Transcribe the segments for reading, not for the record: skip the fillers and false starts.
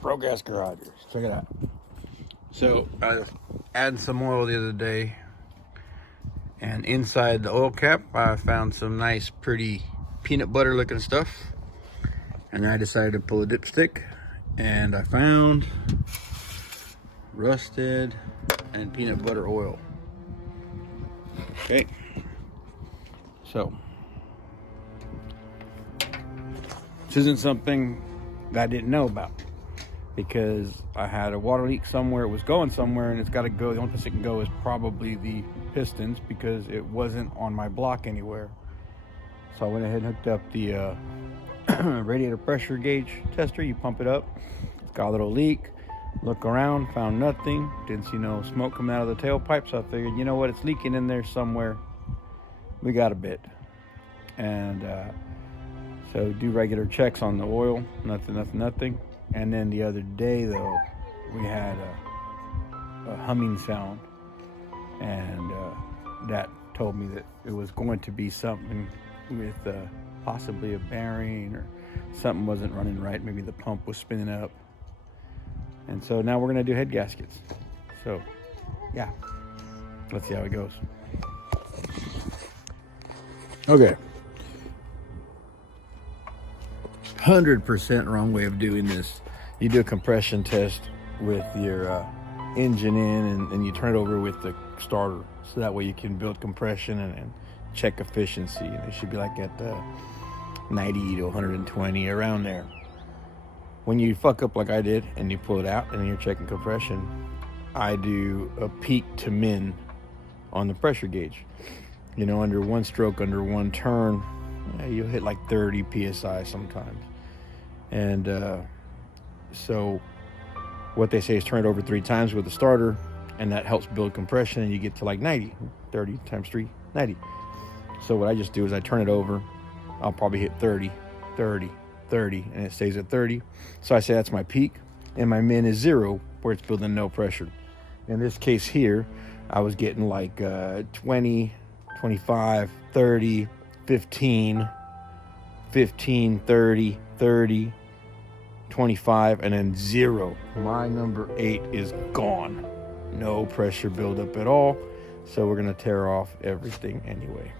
Broke ass garages. Check it out. So I added some oil the other day, and inside the oil cap I found some nice pretty peanut butter looking stuff, and I decided to pull a dipstick and I found rusted and peanut butter oil. Okay, so this isn't something that I didn't know about, because I had a water leak somewhere. It was going somewhere and it's got to go. The only place it can go is probably the pistons, because it wasn't on my block anywhere. So I went ahead and hooked up the radiator pressure gauge tester. You pump it up, it's got a little leak. Look around, found nothing, didn't see no smoke coming out of the tailpipe. So I figured, you know what, it's leaking in there somewhere. We got a bit. And so do regular checks on the oil. Nothing. And then the other day, though, we had a humming sound, and that told me that it was going to be something with possibly a bearing, or something wasn't running right. Maybe the pump was spinning up. And so now we're going to do head gaskets. So, yeah, let's see how it goes. Okay. 100% wrong way of doing this. You do a compression test with your engine in, and you turn it over with the starter, so that way you can build compression and check efficiency. And it should be like at 90 to 120, around there. When you fuck up like I did and you pull it out and you're checking compression, I do a peak to min on the pressure gauge. You know, under one stroke, under one turn, you'll hit like 30 psi sometimes. And so what they say is turn it over 3 times with the starter, and that helps build compression, and you get to like 90. 30 times 3, 90. So what I just do is I turn it over. I'll probably hit 30, and it stays at 30. So I say that's my peak, and my min is 0, where it's building no pressure. In this case here, I was getting like 20, 25, 30, 15, 30, 30, 25, and then 0. My number 8 is gone. No pressure buildup at all. So we're gonna tear off everything anyway.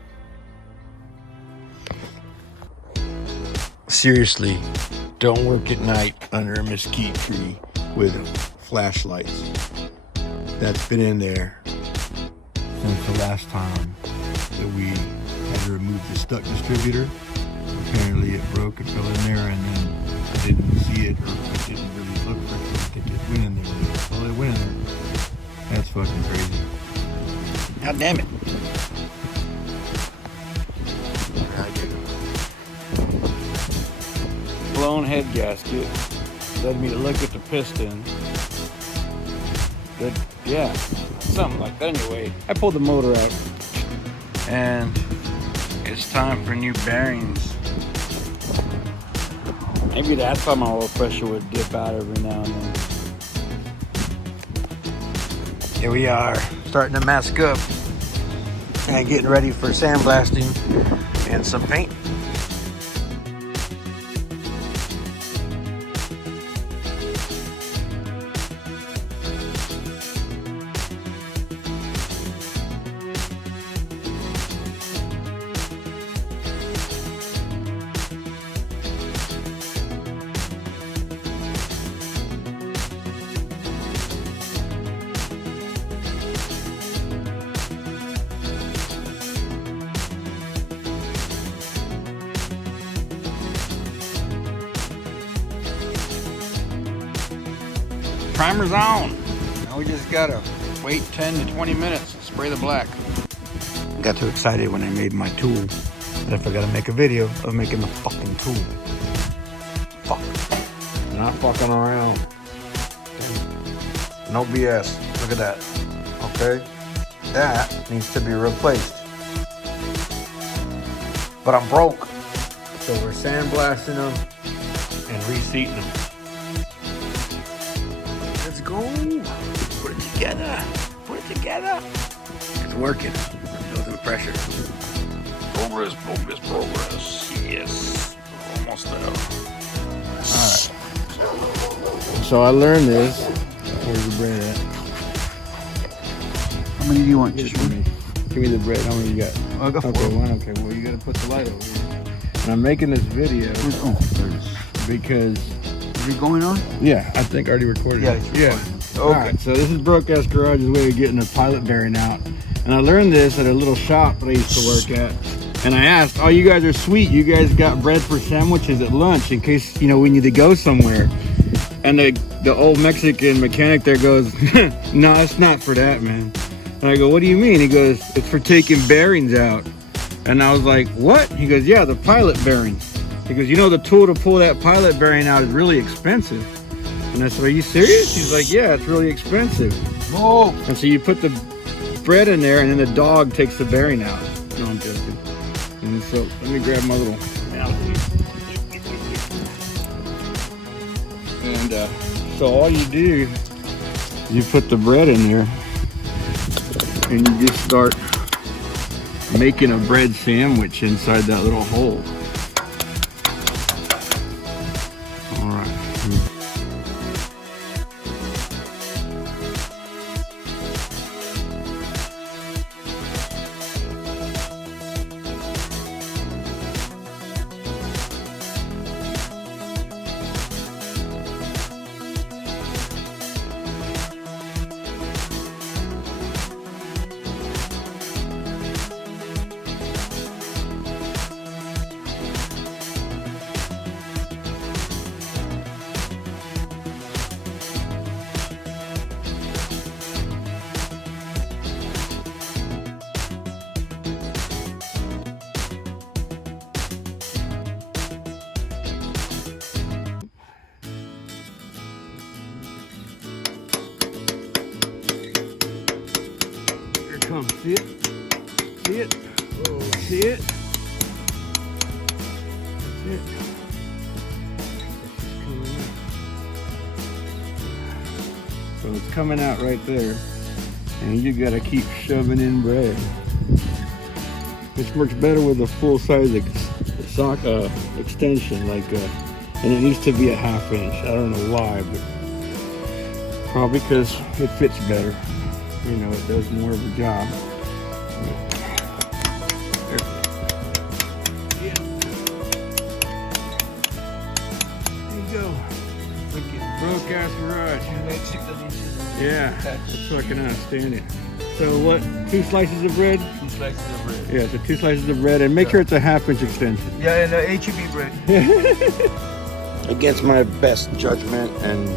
Seriously, don't work at night under a mesquite tree with flashlights. That's been in there since the last time that we had to remove the stuck distributor. Apparently it broke and fell in there, and then I didn't see it, or I didn't really look for it. I think it went in there. Well, it went in there. That's fucking crazy. God damn it. I do. Blown head gasket led me to look at the piston. But yeah, something like that anyway. I pulled the motor out, and it's time for new bearings. Maybe that's why my oil pressure would dip out every now and then. Here we are, starting to mask up and getting ready for sandblasting and some paint. Primer's on. Now we just gotta wait 10 to 20 minutes and spray the black. I got too excited when I made my tool that I forgot to make a video of making the fucking tool. Fuck. Not fucking around. No BS. Look at that. Okay? That needs to be replaced. But I'm broke. So we're sandblasting them and reseating them. Let's go. Put it together. Put it together. It's working. We're building pressure. Progress, progress, progress. Yes. Almost there. Alright. So I learned this. Where's the bread at? How many do you want? Just one? Give me the bread. How many you got? I got 4. Okay, one. Okay, well, you got to put the light over here. And I'm making this video because... Is it going on? Yeah, I think I already recorded Yeah, it. it's recording. Okay. All right, so this is Broke Ass Garage's way of getting a pilot bearing out. And I learned this at a little shop that I used to work at. And I asked, oh, you guys are sweet. You guys got bread for sandwiches at lunch in case, you know, we need to go somewhere. And the old Mexican mechanic there goes, no, it's not for that, man. And I go, what do you mean? He goes, it's for taking bearings out. And I was like, what? He goes, yeah, the pilot bearings. He goes, you know, the tool to pull that pilot bearing out is really expensive. And I said, are you serious? He's like, yeah, it's really expensive. Oh. And so you put the bread in there and then the dog takes the bearing out. No, I'm joking. And so let me grab my little mallet. And so all you do, you put the bread in there and you just start making a bread sandwich inside that little hole. All right. Come, see it? See it? Oh, see it? That's it. So it's coming out right there, and you gotta keep shoving in bread. This works better with a full-size extension, and it needs to be a 1/2 inch. I don't know why, but probably because it fits better. You know, it does more of a job. There you go. Look at Broke Ass Garage. Yeah, it's fucking outstanding. So what, 2 slices of bread? 2 slices of bread. Yeah, so 2 slices of bread, and make sure it's a 1/2 inch extension. Yeah, and HEB bread. Against my best judgment and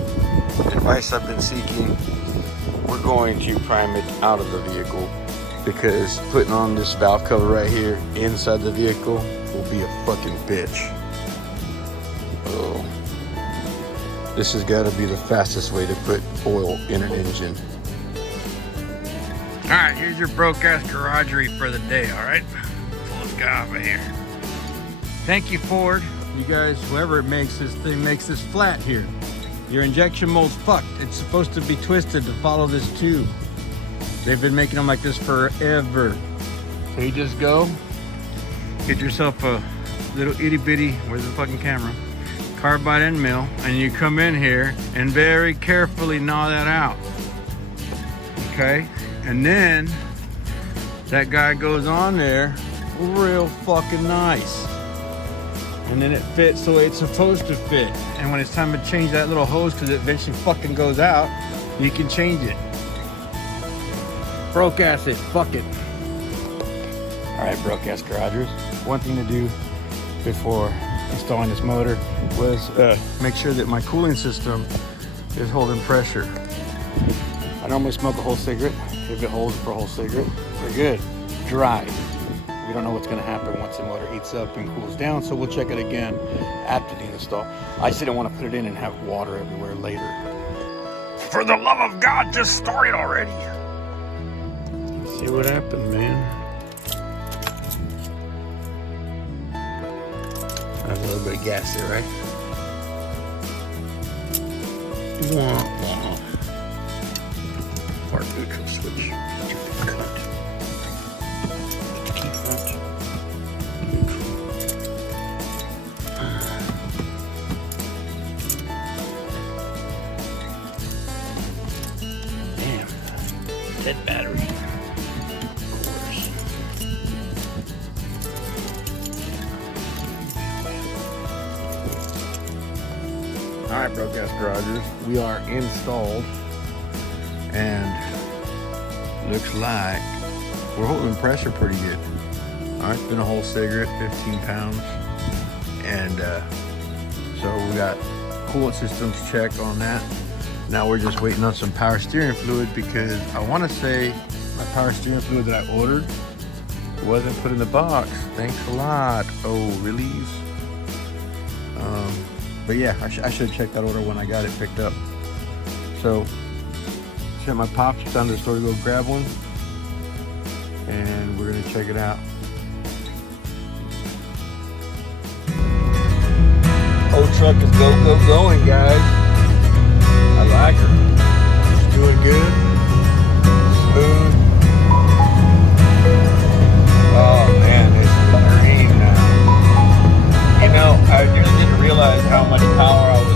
advice I've been seeking, we're going to prime it out of the vehicle, because putting on this valve cover right here inside the vehicle will be a fucking bitch. Oh, this has got to be the fastest way to put oil in an engine. All right, here's your Broke Ass Garagery for the day. All right, so let's go over here. Thank you, Ford. You guys, whoever it makes this thing makes this flat here. Your injection mold's fucked. It's supposed to be twisted to follow this tube. They've been making them like this forever. So you just go, get yourself a little itty bitty, where's the fucking camera? Carbide end mill, and you come in here and very carefully gnaw that out. Okay? And then that guy goes on there real fucking nice. And then it fits the way it's supposed to fit. And when it's time to change that little hose, because it eventually fucking goes out, you can change it. Broke ass it, fuck it. All right, Broke Ass Garagers. One thing to do before installing this motor was make sure that my cooling system is holding pressure. I normally smoke a whole cigarette. If it holds for a whole cigarette, we're good. Dry. We don't know what's going to happen once the motor heats up and cools down, so we'll check it again after the install. I just didn't want to put it in and have water everywhere later. For the love of God, just start it already. See what happened, man. That's a little bit of gas there, right? Wah, wah. Part neutral switch. Cut. Dead battery. Of course. Alright, Broadcast Garagers, we are installed and looks like we're holding pressure pretty good. Alright, it's been a whole cigarette, 15 pounds. And so we got coolant systems check on that. Now we're just waiting on some power steering fluid because I want to say my power steering fluid that I ordered wasn't put in the box. Thanks a lot. Oh, relief. But yeah, I should have checked that order when I got it picked up. So sent my pops down to the store to go grab one, and we're gonna check it out. Old truck is going, guys. I like her. She's doing good. Smooth. Oh man, this is green now. You know, I really didn't realize how much power I was